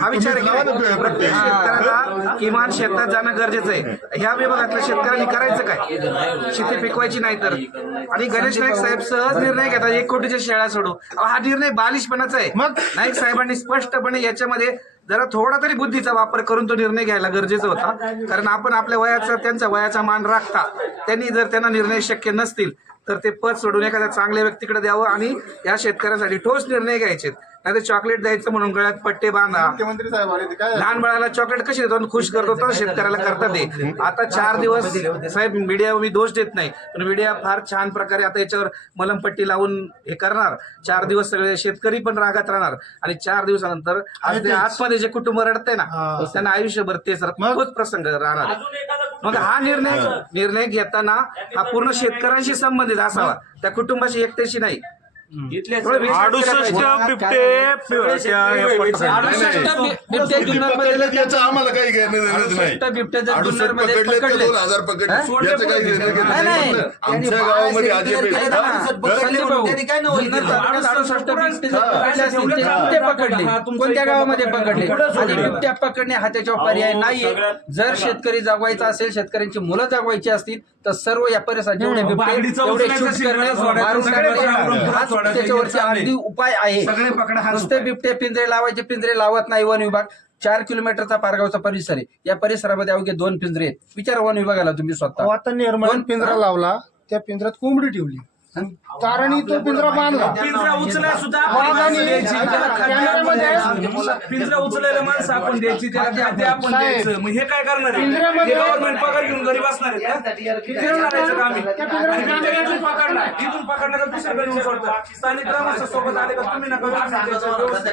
हा विचार नाही? प्रत्येक शेतकऱ्याला किमान शेतात जाणं गरजेचं आहे. ह्या विभागातल्या शेतकऱ्यांनी करायचं काय? शेती पिकवायची नाही तर. आणि गणेश नाईक साहेब सहज निर्णय घेतात. एक कोटीच्या शेळ्या सोडू. हा निर्णय बालिशपणाचा आहे. नाईक साहेबांनी स्पष्टपणे याच्यामध्ये जरा थोडा तरी बुद्धीचा वापर करून तो निर्णय घ्यायला गरजेचा होता. कारण आपण आपल्या वयाचा त्यांच्या वयाचा मान राखता. त्यांनी जर त्यांना निर्णय शक्य नसतील तर ते पद सोडून एखाद्या चांगल्या व्यक्तीकडे द्यावं आणि या शेतकऱ्यांसाठी ठोस निर्णय घ्यायचे नाही चॉकलेट द्यायचं म्हणून गळ्यात पट्टे बांधा. मुख्यमंत्री साहेब आले ते काय लहान बाळाला चॉकलेट कशी देतो? आणि खुश करतो तर शेतकऱ्याला करता दे आता चार दिवस साहेब मीडिया मी दोष देत नाही पण मीडिया फार छान प्रकारे आता याच्यावर मलमपट्टी लावून हे करणार. चार दिवस सगळे शेतकरी पण रागात राहणार. आणि चार दिवसानंतर आज ते आतमध्ये जे कुटुंब रडते ना त्यांना आयुष्यभर तेच तोच प्रसंग राहणार. मग हा निर्णय निर्णय घेताना हा पूर्ण शेतकऱ्यांशी संबंधित असावा. त्या कुटुंबाशी एकट्याशी नाही. अडुसष्ट. बिबटे जुन्नरमध्ये याचं आम्हाला काही घेणं नाही दोन हजार पकडले हा? याचं काही नाही. आमच्या गावामध्ये बिबटे पकडले कोणत्या गावामध्ये पकडले आणि बिबट्या पकडणे हा त्याच्यावर पर्याय नाहीये जर शेतकरी जगवायचा असेल शेतकऱ्यांची मुलं जगवायची असतील तर सर्व या परिसरात जेवढे बिबटे तेवढे शूट करणे त्याच्यावरती अगदी उपाय आहे. सगळे पकडा हाच नुसते बिबटे पिंजरे लावायचे पिंजरे लावत नाही वन विभाग. चार किलोमीटरचा पारगावचा परिसर आहे. या परिसरामध्ये अवघे दोन पिंजरे आहेत. विचारा वन विभागाला तुम्ही स्वतः. आता निर्माण पिंजरा लावला त्या पिंजऱ्यात कोंबडी ठेवली. ताराणी तो पिंजरा बांधला. पिंजरा उचलाय सुद्धा वाघ आपण आणि द्यायची. त्याला कॅमेऱ्यामध्ये पिंजरा उचलायला माणसं आपण द्यायची त्याला खाद्य आपण द्यायचं. मग हे काय करणार आहे? गव्हर्नमेंट पगार घेऊन घरी बसणार आहे का? किती करायचं का आम्ही? आणि बिबट्या इथून पकडला इथून पकडला तर दुसऱ्याकडे नेऊन सोडतात स्थानिक ग्रामस्थ सोबत आले का तुम्ही नका व्यवस्थित.